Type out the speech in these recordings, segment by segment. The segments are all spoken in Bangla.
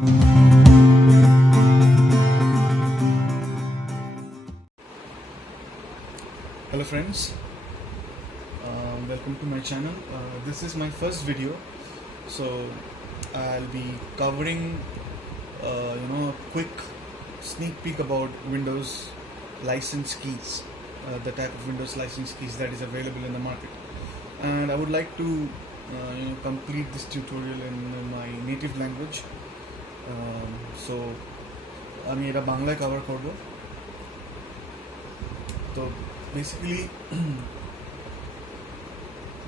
Hello friends, welcome to my channel. This is my first video, so I'll be covering a quick sneak peek about Windows license keys, the type of Windows license keys that is available in the market. And I would like to complete this tutorial in my native language. So আমি এটা বাংলায় কভার করব। তো বেসিক্যালি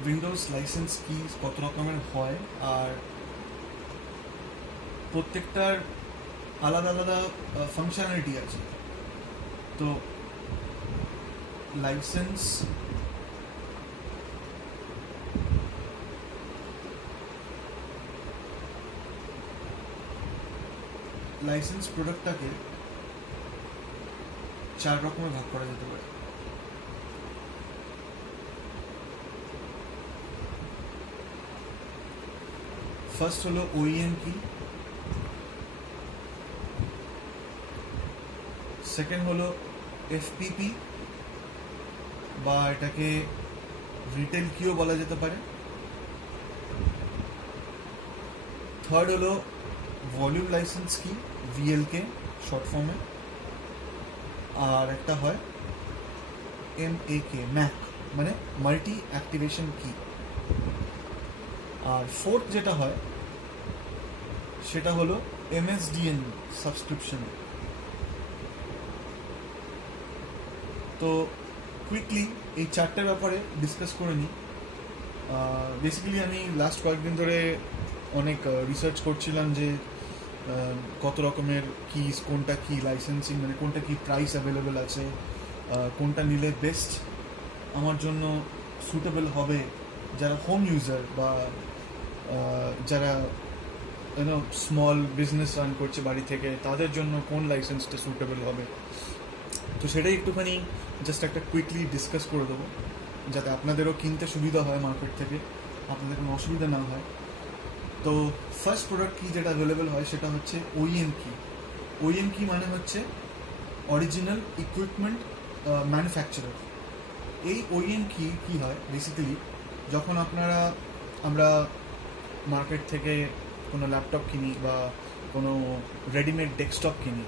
উইন্ডোজ লাইসেন্স কিজ কত রকমের হয় আর প্রত্যেকটার আলাদা আলাদা ফাংশনালিটি আছে। তো লাইসেন্স প্রোডাক্টটাকে চার রকমের ভাগ করা যেতে পারে। ফার্স্ট হলো OEM কি, সেকেন্ড হলো FPP বা এটাকে রিটেল কিও বলা যেতে পারে, থার্ড হলো ভলিউম লাইসেন্স কি VLK শর্ট ফর্মে, আর একটা হয় MAC মানে মাল্টি অ্যাক্টিভেশন কি, আর ফোর্থ যেটা হয় সেটা হলো MSDN সাবস্ক্রিপশন। তো কুইকলি এই চারটের ব্যাপারে ডিসকাস করে নিই। বেসিক্যালি আমি লাস্ট কয়েকদিন ধরে অনেক রিসার্চ করছিলাম যে কত রকমের কিস, কোনটা কি লাইসেন্সিং মানে কোনটা কি প্রাইস অ্যাভেলেবেল আছে, কোনটা নিলে বেস্ট আমার জন্য সুটেবল হবে, যারা হোম ইউজার বা যারা স্মল বিজনেস রান করছে বাড়ি থেকে, তাদের জন্য কোন লাইসেন্সটা সুটেবল হবে। তো সেটাই একটুখানি জাস্ট একটা কুইকলি ডিসকাস করে দেবো, যাতে আপনাদেরও কিনতে সুবিধা হয় মার্কেট থেকে, আপনাদের কোনো অসুবিধা না হয়। তো ফার্স্ট প্রোডাক্ট কি যেটা অ্যাভেলেবেল হয় সেটা হচ্ছে OEM কি। OEM কি মানে হচ্ছে অরিজিনাল ইকুইপমেন্ট ম্যানুফ্যাকচারার। এই OEM কি হয় বেসিক্যালি, যখন আমরা মার্কেট থেকে কোনো ল্যাপটপ কিনি বা কোনো রেডিমেড ডেস্কটপ কিনি,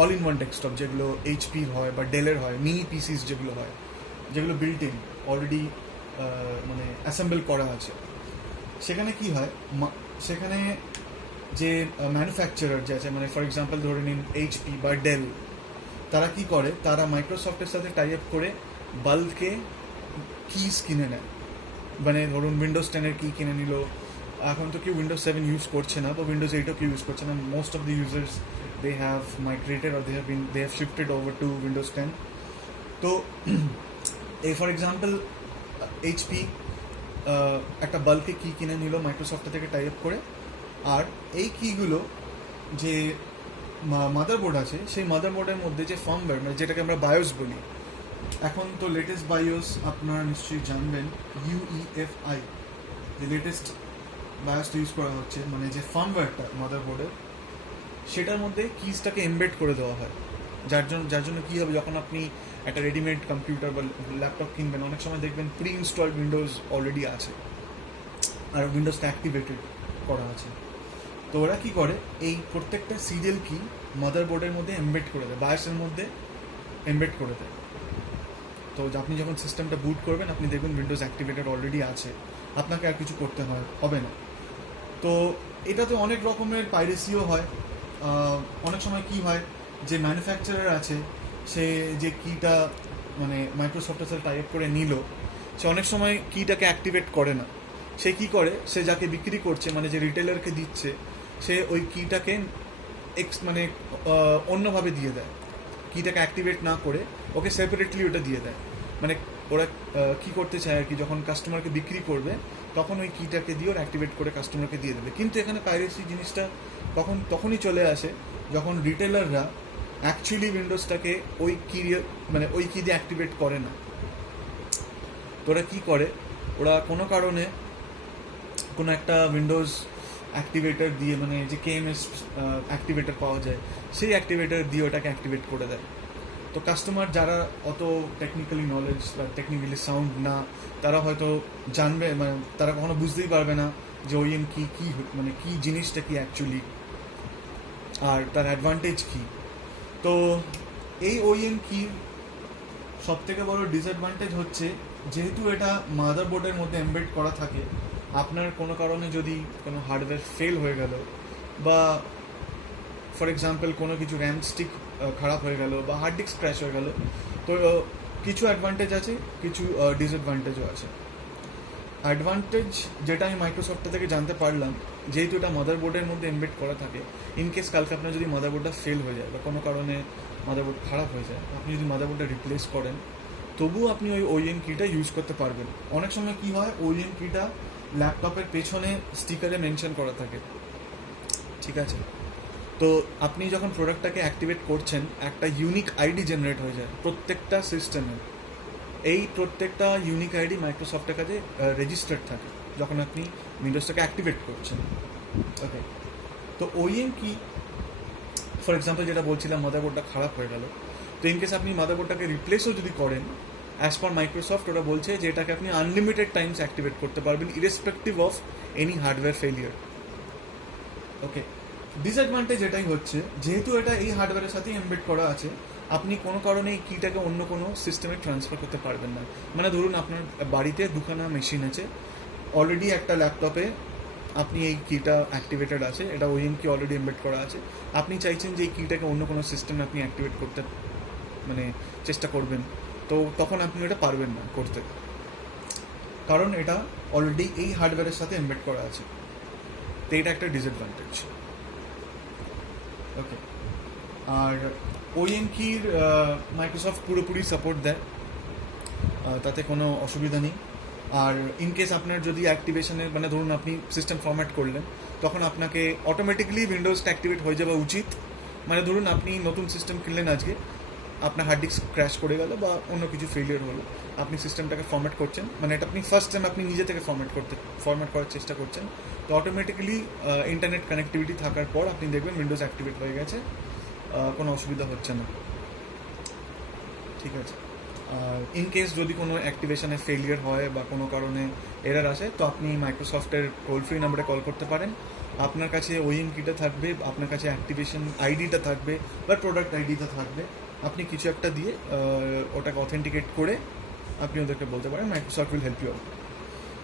অল ইন ওয়ান ডেস্কটপ যেগুলো HP হয় বা ডেলের হয়, মিনি পিসিস যেগুলো হয়, যেগুলো বিল্ট ইন অলরেডি মানে অ্যাসেম্বল করা আছে, সেখানে কি হয়, সেখানে যে ম্যানুফ্যাকচারার যে আছে, মানে ফর এক্সাম্পল ধরে নিন HP বা ডেল, তারা কি করে, তারা মাইক্রোসফটের সাথে টাই আপ করে বাল্কে কিস কিনে নেয়। মানে ধরুন উইন্ডোজ 10 কি কিনে নিল, এখন তো কেউ উইন্ডোজ 7 ইউজ করছে না বা উইন্ডোজ 8ও কেউ ইউজ করছে না, most of the users they have migrated or they have shifted over to Windows 10. তো এই ফর এক্সাম্পল HP একটা বাল্কে কি কিনে নিল মাইক্রোসফট থেকে টাই আপ করে, আর এই কিগুলো যে মাদারবোর্ড আছে সেই মাদারবোর্ডের মধ্যে যে ফার্মওয়্যার মানে যেটাকে আমরা বায়োস বলি, এখন তো লেটেস্ট বায়োস আপনারা নিশ্চয়ই জানবেন, UEFI যে লেটেস্ট বায়োসটা ইউজ করা হচ্ছে, মানে যে ফার্মওয়্যারটা মাদারবোর্ডের, সেটার মধ্যে কিজটাকে এমবেড করে দেওয়া হয়। যার জন্য কী হবে, যখন আপনি একটা রেডিমেড কম্পিউটার বা ল্যাপটপ কিনবেন, অনেক সময় দেখবেন প্রি ইনস্টলড উইন্ডোজ অলরেডি আছে আর উইন্ডোজটা অ্যাক্টিভেটেড করা আছে। তো ওরা কী করে, এই প্রত্যেকটা সিরিয়াল কি মাদারবোর্ডের মধ্যে এমবেড করে দেয়, বায়োসের মধ্যে এমবেড করে দেয়। তো আপনি যখন সিস্টেমটা বুট করবেন, আপনি দেখবেন উইন্ডোজ অ্যাক্টিভেটেড অলরেডি আছে, আপনাকে আর কিছু করতে হবে না। তো এটাতে অনেক রকমের পাইরেসিও হয়। অনেক সময় কি হয়, যে ম্যানুফ্যাকচারার আছে সে যে কিটা মানে মাইক্রোসফটের সাথে টাই আপ করে নিল, সে অনেক সময় কিটাকে অ্যাক্টিভেট করে না। সে কি করে, সে যাকে বিক্রি করছে মানে যে রিটেলারকে দিচ্ছে, সে ওই কিটাকে মানে অন্যভাবে দিয়ে দেয়, কিটাকে অ্যাক্টিভেট না করে ওকে সেপারেটলি ওটা দিয়ে দেয়। মানে ওরা কী করতে চায় আর কি, যখন কাস্টমারকে বিক্রি করবে তখন ওই কিটাকে দিয়ে ওরা অ্যাক্টিভেট করে কাস্টমারকে দিয়ে দেবে। কিন্তু এখানে পাইরেসি জিনিসটা তখনই চলে আসে যখন রিটেলাররা অ্যাকচুয়ালি উইন্ডোজটাকে ওই কি দিয়ে অ্যাক্টিভেট করে না। তো ওরা কী করে, ওরা কোনো কারণে কোনো একটা উইন্ডোজ অ্যাক্টিভেটার দিয়ে, মানে যে কেএমএস অ্যাক্টিভেটার পাওয়া যায় সেই অ্যাক্টিভেটার দিয়ে ওটাকে অ্যাক্টিভেট করে দেয়। তো কাস্টমার যারা অত টেকনিক্যালি নলেজ বা টেকনিক্যালি সাউন্ড না, তারা হয়তো জানবে, মানে তারা কখনো বুঝতেই পারবে না যে ওইএম কি কি মানে কি জিনিসটা কি অ্যাকচুয়ালি, আর তার অ্যাডভান্টেজ কি। তো এই ওইএম কি সব থেকে বড় ডিসঅ্যাডভান্টেজ হচ্ছে, যেহেতু এটা মাদারবোর্ডের মধ্যে এমবেড করা থাকে, আপনার কোনো কারণে যদি কোনো হার্ডওয়্যার ফেল হয়ে গেল, বা ফর এক্সাম্পল কোনো কিছু র্যাম স্টিক খারাপ হয়ে গেল, বা হার্ড ডিস্ক ক্র্যাশ হয়ে গেল, তো কিছু অ্যাডভান্টেজ আছে, কিছু ডিসঅ্যাডভান্টেজও আছে। অ্যাডভান্টেজ যেটা আমি মাইক্রোসফটটা থেকে জানতে পারলাম, যেহেতু এটা মাদারবোর্ডের মধ্যে এমবেড করা থাকে, ইনকেস কালকে আপনার যদি মাদারবোর্ডটা ফেল হয়ে যায় বা কোনো কারণে মাদারবোর্ড খারাপ হয়ে যায়, আপনি যদি মাদারবোর্ডটা রিপ্লেস করেন, তবুও আপনি ওই ওইএন কিটা ইউজ করতে পারবেন। অনেক সময় কি হয়, ওইএন কিটা ল্যাপটপের পেছনে স্টিকারে মেনশন করা থাকে, ঠিক আছে? তো আপনি যখন প্রোডাক্টটাকে অ্যাক্টিভেট করছেন, একটা ইউনিক আইডি জেনারেট হয়ে যায় প্রত্যেকটা সিস্টেমে। এই প্রত্যেকটা ইউনিক আইডি মাইক্রোসফটের কাছে রেজিস্টার্ড থাকে যখন আপনি উইন্ডোজটাকে অ্যাক্টিভেট করছেন। ওকে, তো ওইএম কি, ফর এক্সাম্পল যেটা বলছিলাম, মাদারবোর্ডটা খারাপ হয়ে গেল, তো ইনকেস আপনি মাদারবোর্ডটাকে রিপ্লেসও যদি করেন, অ্যাজ পার মাইক্রোসফট ওরা বলছে যে এটাকে আপনি আনলিমিটেড টাইমস অ্যাক্টিভেট করতে পারবেন, irrespective of any hardware failure. Okay, disadvantage এটাই হচ্ছে, যেহেতু এটা এই হার্ডওয়্যারের সাথেই এমবেড করা আছে, আপনি কোনো কারণে এই কিটাকে অন্য কোনো সিস্টেমে ট্রান্সফার করতে পারবেন না। মানে ধরুন আপনার বাড়িতে দুখানা মেশিন আছে, অলরেডি একটা ল্যাপটপে আপনি এই কিটা অ্যাক্টিভেটেড আছে, এটা ওইএম কি অলরেডি এমবেড করা আছে, আপনি চাইছেন যে এই কিটাকে অন্য কোনো সিস্টেমে আপনি অ্যাক্টিভেট করতে মানে চেষ্টা করবেন, তো তখন আপনি এটা পারবেন না করতে, কারণ এটা অলরেডি এই হার্ডওয়্যারের সাথে এমবেড করা আছে। তো এটা একটা ডিসঅ্যাডভান্টেজ। ওকে, আর ওইএম কির মাইক্রোসফট পুরোপুরি সাপোর্ট দেয়, তাতে কোনো অসুবিধা নেই। আর ইনকেস আপনার যদি অ্যাক্টিভেশনের, মানে ধরুন আপনি সিস্টেম ফরম্যাট করলেন, তখন আপনাকে অটোমেটিক্যালি উইন্ডোজটা অ্যাক্টিভেট হয়ে যাওয়া উচিত। মানে ধরুন আপনি নতুন সিস্টেম কিনলেন আজকে, আপনার হার্ড ডিস্ক ক্র্যাশ করে গেল বা অন্য কিছু ফেলিয়ার হলো, আপনি সিস্টেমটাকে ফরম্যাট করছেন, মানে এটা আপনি ফার্স্ট টাইম আপনি নিজে থেকে ফরম্যাট করার চেষ্টা করছেন, তো অটোমেটিক্যালি ইন্টারনেট কানেক্টিভিটি থাকার পর আপনি দেখবেন উইন্ডোজ অ্যাক্টিভেট হয়ে গেছে, কোনো অসুবিধা হচ্ছে না, ঠিক আছে? ইন কেস যদি কোনো অ্যাক্টিভেশনে ফেলিয়ার হয় বা কোনো কারণে এরার আসে, তো আপনি মাইক্রোসফটের টোল ফ্রি নাম্বারে কল করতে পারেন। আপনার কাছে ওইএম কিটা থাকবে, আপনার কাছে অ্যাক্টিভেশন আইডিটা থাকবে বা প্রোডাক্ট আইডিটা থাকবে, আপনি কিছু একটা দিয়ে ওটাকে অথেন্টিকেট করে আপনি ওদেরকে বলতে পারেন, Microsoft will help you out.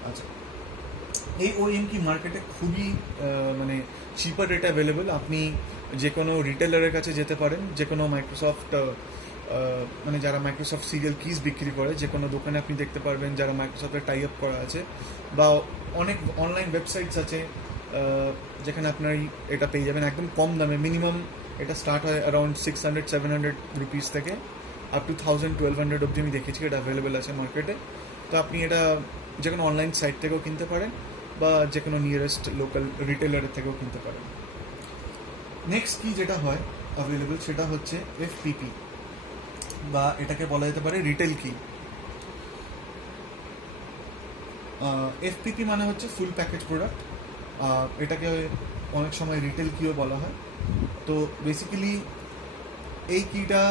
আচ্ছা, এই ওইএম কি মার্কেটে খুবই মানে চিপার রেট অ্যাভেলেবল। আপনি যে কোনো রিটেলারের কাছে যেতে পারেন, যে কোনো মাইক্রোসফট মানে যারা মাইক্রোসফট সিরিয়াল কিজ বিক্রি করে, যে কোনো দোকানে আপনি দেখতে পারবেন যারা মাইক্রোসফটের টাই আপ করা আছে, বা অনেক অনলাইন ওয়েবসাইটস আছে যেখানে আপনার এটা পেয়ে যাবেন একদম কম দামে। মিনিমাম এটা স্টার্ট হয় অ্যারাউন্ড 600-700 রুপিস থেকে আপ টু 1000-1200 অবধি আমি দেখেছি এটা অ্যাভেলেবেল আছে মার্কেটে। তো আপনি এটা যে কোনো অনলাইন সাইট থেকেও কিনতে পারেন বা যে কোনো নিয়ারেস্ট লোকাল রিটেলারের থেকেও কিনতে পারেন। নেক্সট কি যেটা হয় অ্যাভেলেবেল, সেটা হচ্ছে এফপিপি, বা এটাকে বলা যেতে পারে রিটেল কি। এফপিপি মানে হচ্ছে ফুল প্যাকেজ প্রোডাক্ট, এটাকে অনেক সময় রিটেল কিও বলা হয়। তো বেসিক্যালি এই কিটা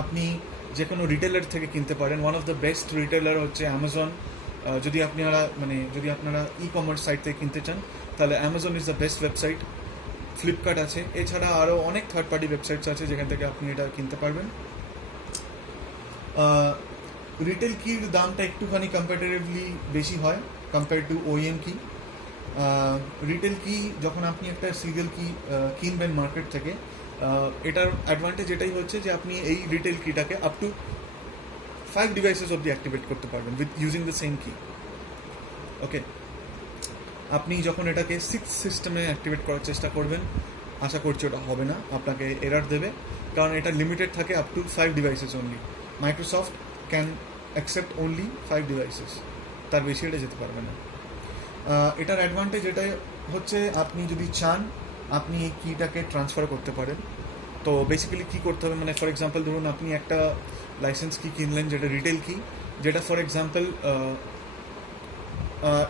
আপনি যে কোনো রিটেলার থেকে কিনতে পারেন। One of the best retailer হচ্ছে অ্যামাজন। যদি আপনারা ই কমার্স সাইট থেকে কিনতে চান, তাহলে Amazon is the best website. Flipkart আছে, এছাড়া আরও অনেক থার্ড পার্টি ওয়েবসাইটস আছে যেখান থেকে আপনি এটা কিনতে পারবেন। রিটেল কির দামটা একটুখানি কম্পারেটিভলি বেশি হয় কম্পেয়ার টু ওইএম কি। রিটেল কি যখন আপনি একটা সিরিয়াল কি কিনবেন মার্কেট থেকে, এটার অ্যাডভান্টেজ এটাই হচ্ছে যে আপনি এই রিটেল কিটাকে আপ টু 5 ডিভাইসেস অবধি অ্যাক্টিভেট করতে পারবেন উইথ ইউজিং দ্য সেম কি। ওকে, আপনি যখন এটাকে 6 সিস্টেমে অ্যাক্টিভেট করার চেষ্টা করবেন, আশা করছি ওটা হবে না, আপনাকে এরার দেবে, কারণ এটা লিমিটেড থাকে up to 5 devices only. Microsoft can accept only 5 devices, তার বেশি এটা যেতে পারবে না। এটার অ্যাডভান্টেজ এটাই হচ্ছে, আপনি যদি চান আপনি এই কিটাকে ট্রান্সফার করতে পারেন। তো বেসিক্যালি কী করতে হবে, মানে ফর এক্সাম্পল ধরুন আপনি একটা লাইসেন্স কি কিনলেন যেটা রিটেল কি, যেটা ফর এক্সাম্পল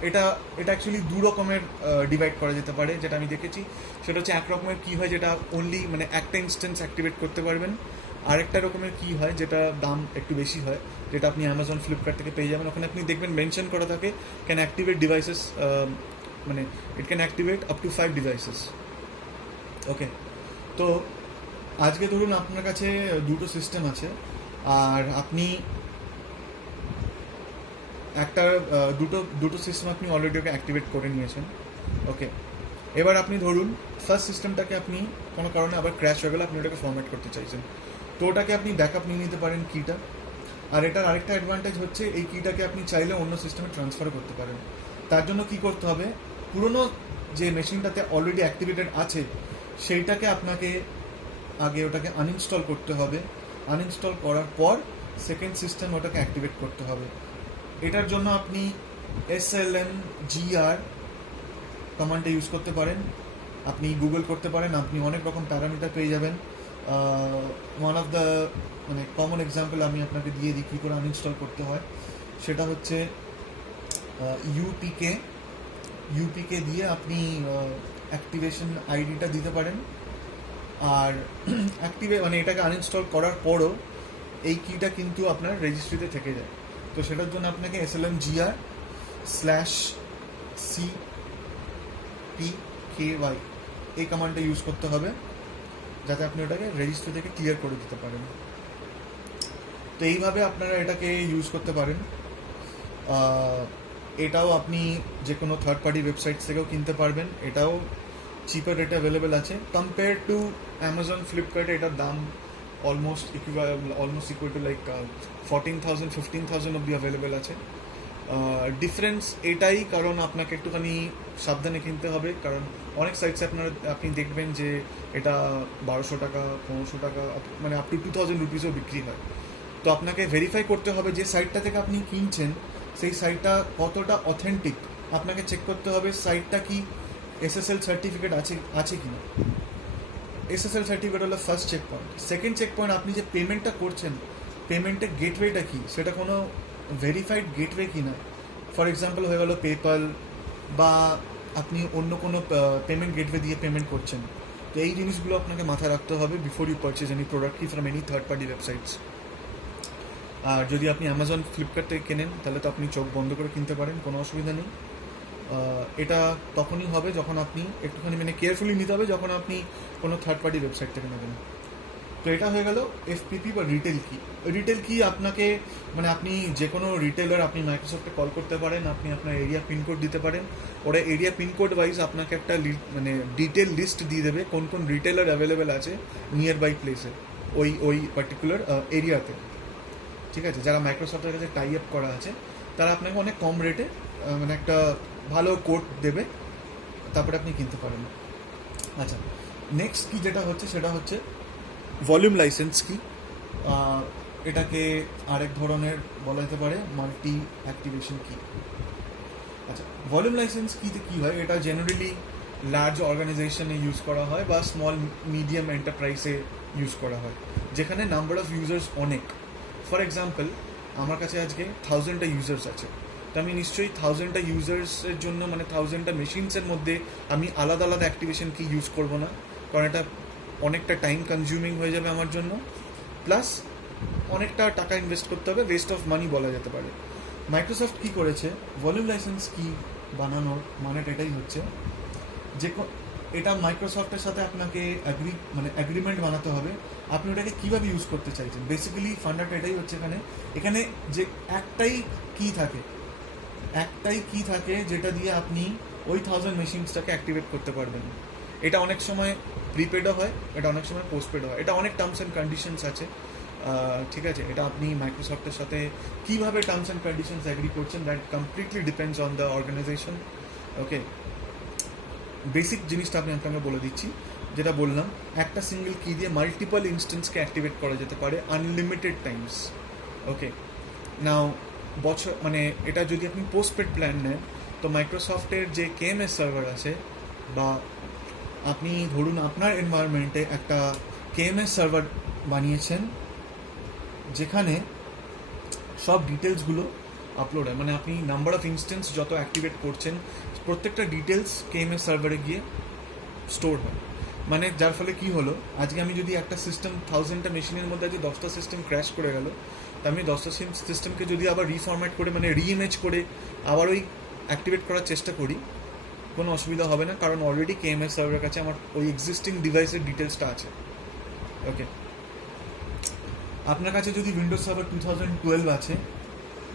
এটা এটা অ্যাকচুয়ালি দু রকমের ডিভাইড করা যেতে পারে, যেটা আমি দেখেছি সেটা হচ্ছে এক রকমের কী হয় যেটা অনলি মানে একটা ইনস্ট্যান্স অ্যাক্টিভেট করতে পারবেন, আরেকটা রকমের কী হয় যেটা দাম একটু বেশি হয়, যেটা আপনি অ্যামাজন ফ্লিপকার্ট থেকে পেয়ে যাবেন। ওখানে আপনি দেখবেন মেনশন করা থাকে ক্যান অ্যাক্টিভেট ডিভাইসেস, মানে it can activate up to 5 devices. Okay, তো আজকে ধরুন আপনার কাছে দুটো সিস্টেম আছে, আর আপনি একটা দুটো দুটো সিস্টেম আপনি অলরেডি ওকে অ্যাক্টিভেট করে নিয়েছেন। ওকে, এবার আপনি ধরুন ফার্স্ট সিস্টেমটাকে আপনি কোনো কারণে আবার ক্র্যাশ হয়ে গেলে আপনি ওটাকে ফরম্যাট করতে চাইছেন, তো ওটাকে আপনি ব্যাকআপ নিয়ে নিতে পারেন কিটা। আর এটার আরেকটা অ্যাডভান্টেজ হচ্ছে এই কিটাকে আপনি চাইলে অন্য সিস্টেমে ট্রান্সফার করতে পারেন। তার জন্য কি করতে হবে, পুরনো যে মেশিনটাতে অলরেডি অ্যাক্টিভেটেড আছে সেইটাকে আপনাকে আগে ওটাকে আনইনস্টল করতে হবে, আনইনস্টল করার পর সেকেন্ড সিস্টেম ওটাকে অ্যাক্টিভেট করতে হবে। এটার জন্য আপনি slmgr কমান্ডটা ইউজ করতে পারেন, আপনি গুগল করতে পারেন, আপনি অনেক রকম প্যারামিটার পেয়ে যাবেন। ওয়ান অফ দ্য মানে কমন এক্সাম্পল আমি আপনাকে দিয়ে দিই কী করে আনইনস্টল করতে হয়, সেটা হচ্ছে ইউপিকে দিয়ে আপনি অ্যাক্টিভেশন আইডিটা দিতে পারেন। আর মানে এটাকে আনইনস্টল করার পরও এই কিটা কিন্তু আপনার রেজিস্ট্রিতে থেকে যায়, তো সেটার জন্য আপনাকে slmgr/cpky এই কমান্ডটা ইউজ করতে হবে, যাতে আপনি ওটাকে রেজিস্ট্রি থেকে ক্লিয়ার করে দিতে পারেন। তো এইভাবে আপনারা এটাকে ইউজ করতে পারেন। এটাও আপনি যে কোনো থার্ড পার্টি ওয়েবসাইট থেকেও কিনতে পারবেন, এটাও চিপার রেটে অ্যাভেলেবেল আছে কম্পেয়ার টু অ্যামাজন ফ্লিপকার্টে। এটার দাম অলমোস্ট ইকুয়াল টু লাইক 14,000 15,000 অব্দি অ্যাভেলেবেল আছে। ডিফারেন্স এটাই, কারণ আপনাকে একটুখানি সাবধানে কিনতে হবে, কারণ অনেক সাইটসে আপনি দেখবেন যে এটা 1200 টাকা 1500 টাকা মানে আপ টু 2000 রুপিসও বিক্রি হয়। তো আপনাকে ভেরিফাই করতে হবে যে সাইটটা থেকে আপনি কিনছেন সেই সাইটটা কতটা অথেন্টিক, আপনাকে চেক করতে হবে সাইটটা কি SSL সার্টিফিকেট আছে কি না। SSL সার্টিফিকেট হলো first check point. Second check point, আপনি যে পেমেন্টটা করছেন পেমেন্টের গেটওয়েটা কি, সেটা কোনো ভেরিফাইড গেটওয়ে কি না। ফর এক্সাম্পল হয়ে গেল পেপ্যাল, বা আপনি অন্য কোনো পেমেন্ট গেটওয়ে দিয়ে পেমেন্ট করছেন। তো এই জিনিসগুলো আপনাকে মাথায় রাখতে হবে before you purchase any product কি from any third party websites. আর যদি আপনি অ্যামাজন ফ্লিপকার্ট থেকে কেনেন তাহলে তো আপনি চোখ বন্ধ করে কিনতে পারেন, কোনো অসুবিধা নেই। এটা তখনই হবে যখন আপনি একটুখানি মানে কেয়ারফুলি নিতে হবে যখন আপনি কোনো থার্ড পার্টি ওয়েবসাইট থেকে নেবেন। তো এটা হয়ে গেল এফপিপি বা রিটেল কি। রিটেল কি আপনাকে মানে আপনি যে কোনো রিটেলার আপনি মাইক্রোসফটে কল করতে পারেন, আপনি আপনার এরিয়া পিনকোড দিতে পারেন, ওরা এরিয়া পিনকোড ওয়াইজ আপনাকে একটা মানে ডিটেল লিস্ট দিয়ে দেবে কোন কোন রিটেলার অ্যাভেলেবেল আছে নিয়ার বাই প্লেসে ওই পার্টিকুলার এরিয়াতে। ঠিক আছে, যারা মাইক্রোসফটের কাছে টাই আপ করা আছে তারা আপনাকে অনেক কম রেটে মানে একটা ভালো কোড দেবে, তারপরে আপনি কিনতে পারেন। আচ্ছা, নেক্সট কি যেটা হচ্ছে সেটা হচ্ছে ভলিউম লাইসেন্স কি। এটাকে আরেক ধরনের বলা যেতে পারে মাল্টি অ্যাক্টিভেশন কি। আচ্ছা, ভলিউম লাইসেন্স কিতে কী হয়, এটা জেনারেলি লার্জ অর্গানাইজেশনে ইউজ করা হয় বা স্মল মিডিয়াম এন্টারপ্রাইজে ইউজ করা হয়, যেখানে নাম্বার অফ ইউজার্স অনেক। ফর এক্সাম্পল, আমার কাছে আজকে 1000টা ইউজার্স আছে, তো আমি নিশ্চয়ই 1000টা ইউজার্সের জন্য মানে 1000টা মেশিনসের মধ্যে আমি আলাদা আলাদা অ্যাক্টিভেশন কি ইউজ করব না, কারণ এটা অনেকটা টাইম কনজিউমিং হয়ে যাবে আমার জন্য, প্লাস অনেকটা টাকা ইনভেস্ট করতে হবে, ওয়েস্ট অফ মানি বলা যেতে পারে। মাইক্রোসফট কি করেছে, ভলিউম লাইসেন্স কি বানানোর মানেটা এটাই হচ্ছে যে এটা মাইক্রোসফটের সাথে আপনাকে অ্যাগ্রিমেন্ট বানাতে হবে আপনি ওটাকে কীভাবে ইউজ করতে চাইছেন। বেসিক্যালি ফান্ডাটা এটাই হচ্ছে এখানে যে একটাই কি থাকে যেটা দিয়ে আপনি ওই 1000 মেশিনসটাকে অ্যাক্টিভেট করতে পারবেন। এটা অনেক সময় প্রিপেডও হয়, এটা অনেক সময় পোস্টপেডও হয়, এটা অনেক টার্মস অ্যান্ড কন্ডিশনস আছে। ঠিক আছে, এটা আপনি মাইক্রোসফটের সাথে কীভাবে টার্মস অ্যান্ড কন্ডিশনস অ্যাগ্রি করছেন, that completely depends on the organization. Okay, basic জিনিসটা আমরা বলে দিচ্ছি, যেটা বললাম একটা সিঙ্গেল কি দিয়ে মাল্টিপল ইনস্ট্যান্সকে অ্যাক্টিভেট করা যেতে পারে আনলিমিটেড টাইমস। ওকে, নাও বছর মানে এটা যদি আপনি পোস্টপেড প্ল্যান নেন তো মাইক্রোসফটের যে KMS সার্ভার আছে, বা আপনি ধরুন আপনার এনভায়রনমেন্টে একটা KMS সার্ভার বানিয়েছেন যেখানে সব ডিটেলসগুলো আপলোড হয়, মানে আপনি নাম্বার অফ ইনস্টেন্স যত অ্যাক্টিভেট করছেন প্রত্যেকটা ডিটেলস কেএমএস সার্ভারে গিয়ে স্টোর হয়। মানে যার ফলে কি হলো, আজকে আমি যদি একটা সিস্টেম 1000টা মেশিনের মধ্যে আজকে 10টা সিস্টেম ক্র্যাশ করে গেল, তা আমি 10টা সিস্টেমকে যদি আবার রিফরম্যাট করে মানে রিইমেজ করে আবার ওই অ্যাক্টিভেট করার চেষ্টা করি, কোনো অসুবিধা হবে না, কারণ অলরেডি কেএমএস সার্ভারের কাছে আমার ওই এক্সিস্টিং ডিভাইসের ডিটেলসটা আছে। ওকে, আপনার কাছে যদি উইন্ডোজ সার্ভার 2012 আছে,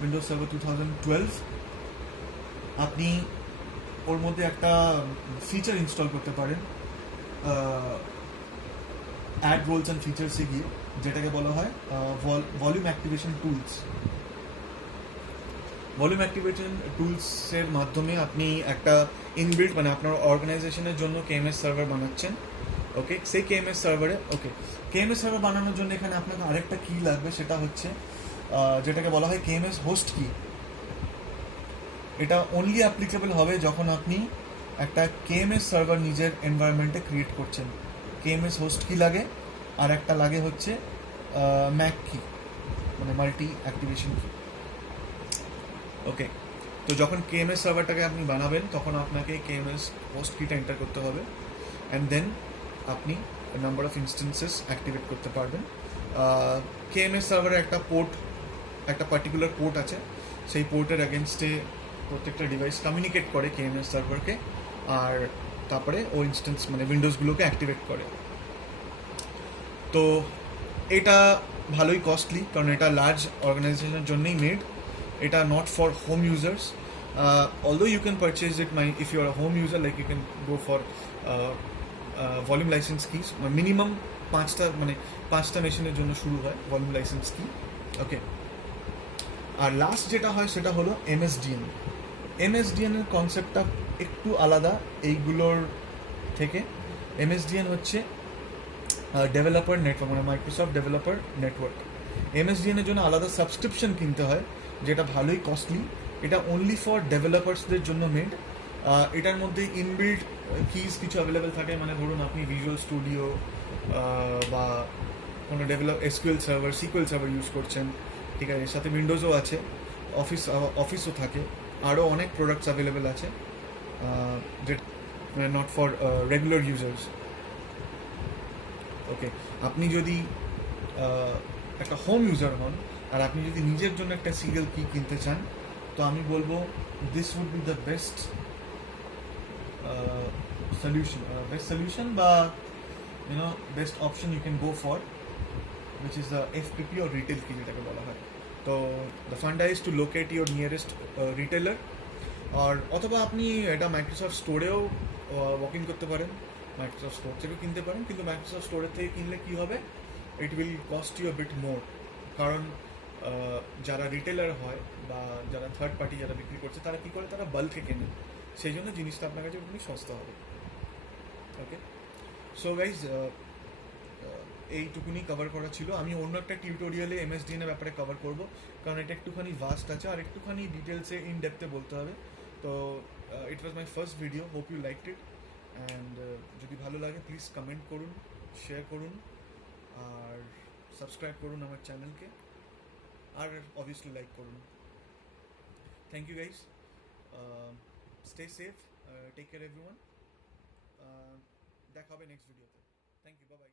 উইন্ডোজ সার্ভার 2012, আপনি ওর মধ্যে একটা ফিচার ইনস্টল করতে পারেন অ্যাড রোলস অ্যান্ড ফিচার্সে গিয়ে, যেটাকে বলা হয় volume activation tools. Volume activation টুলসের মাধ্যমে আপনি একটা ইনবিল্ট মানে আপনার অর্গানাইজেশনের জন্য কেএমএস সার্ভার বানাচ্ছেন। ওকে, সেই কেএমএস সার্ভারে কেএমএস সার্ভার বানানোর জন্য এখানে আপনাকে আরেকটা কি লাগবে, সেটা হচ্ছে যেটাকে বলা হয় কেএমএস হোস্ট কি। এটা অনলি অ্যাপ্লিকেবল হবে যখন আপনি একটা কেএমএস সার্ভার নিজের এনভায়রনমেন্টে ক্রিয়েট করছেন। কেএমএস হোস্ট কি লাগে, আর একটা লাগে হচ্ছে ম্যাক কি, মানে মাল্টি অ্যাক্টিভেশন কি। ওকে, তো যখন কেএমএস সার্ভারটাকে আপনি বানাবেন তখন আপনাকে কেএমএস হোস্ট কিটা এন্টার করতে হবে, অ্যান্ড দেন আপনি নাম্বার অফ ইনস্টেন্সেস অ্যাক্টিভেট করতে পারবেন। কেএমএস সার্ভারে একটা পার্টিকুলার পোর্ট আছে, সেই পোর্টের অ্যাগেনস্টে প্রত্যেকটা ডিভাইস কমিউনিকেট করে কেএমএস সার্ভারকে, আর তারপরে ও ইনস্টেন্স মানে উইন্ডোজগুলোকে অ্যাক্টিভেট করে। তো এটা ভালোই কস্টলি, কারণ এটা লার্জ অর্গানাইজেশনের জন্যই মেড, এটা not for home users. Although you can purchase it if you are a home user, like you can go for volume license keys, minimum পাঁচটা মেশিনের জন্য শুরু হয় ভলিউম লাইসেন্স কি। ওকে, আর লাস্ট যেটা হয় সেটা হলো এমএসডিএন। এমএসডিএন এর কনসেপ্টটা একটু আলাদা এইগুলোর থেকে। এমএসডিএন হচ্ছে ডেভেলপার নেটওয়ার্ক, মানে মাইক্রোসফট ডেভেলপার নেটওয়ার্ক। এমএসডিএন এর জন্য আলাদা সাবস্ক্রিপশন কিনতে হয়, যেটা ভালোই কস্টলি। এটা অনলি ফর ডেভেলপার্সদের জন্য মেড। এটার মধ্যে ইনবিল্ড কিজ কিছু অ্যাভেলেবেল থাকে, মানে ধরুন আপনি ভিজুয়াল স্টুডিও বা কোনো SQL server, sequel server use করছেন, ঠিক আছে, এর সাথে উইন্ডোজও আছে, অফিসও থাকে, আরও অনেক প্রোডাক্টস অ্যাভেলেবেল আছে যেটা মানে নট ফর রেগুলার ইউজার্স। ওকে, আপনি যদি একটা হোম ইউজার হন আর আপনি যদি নিজের জন্য একটা সিরিয়াল কি কিনতে চান, তো আমি বলবো this would be the best solution বা best option you can go for, which is the FPP or retail key যেটাকে বলা হয়। তো the funda is to locate your nearest retailer, আর অথবা আপনি এটা মাইক্রোসফট স্টোরেও ওয়াকিং করতে পারেন, মাইক্রোসফট স্টোর থেকেও কিনতে পারেন, কিন্তু মাইক্রোসফট স্টোরের থেকে কিনলে কী হবে, it will cost you a bit more, কারণ যারা রিটেলার হয় বা যারা থার্ড পার্টি যারা বিক্রি করছে তারা কী করে, তারা বাল্কে কেনে, সেই জন্য জিনিসটা আপনার কাছে একটু সস্তা হবে। ওকে, সো গাইজ এইটুকুনি কভার করা ছিল। আমি অন্য একটা টিউটোরিয়ালে এমএসডিএন এর ব্যাপারে কভার করব, কারণ এটা একটুখানি ভাস্ট আছে আর একটুখানি ডিটেলসে ইন ডেপথে বলতে হবে। তো it was my first video, hope you liked it, and যদি ভালো লাগে প্লিজ কমেন্ট করুন, শেয়ার করুন, আর সাবস্ক্রাইব করুন আমার চ্যানেলকে, আর অবভিয়াসলি লাইক করুন। Thank you guys, stay safe, take care everyone, দেখা হবে নেক্সট ভিডিওতে। Thank you, bye by.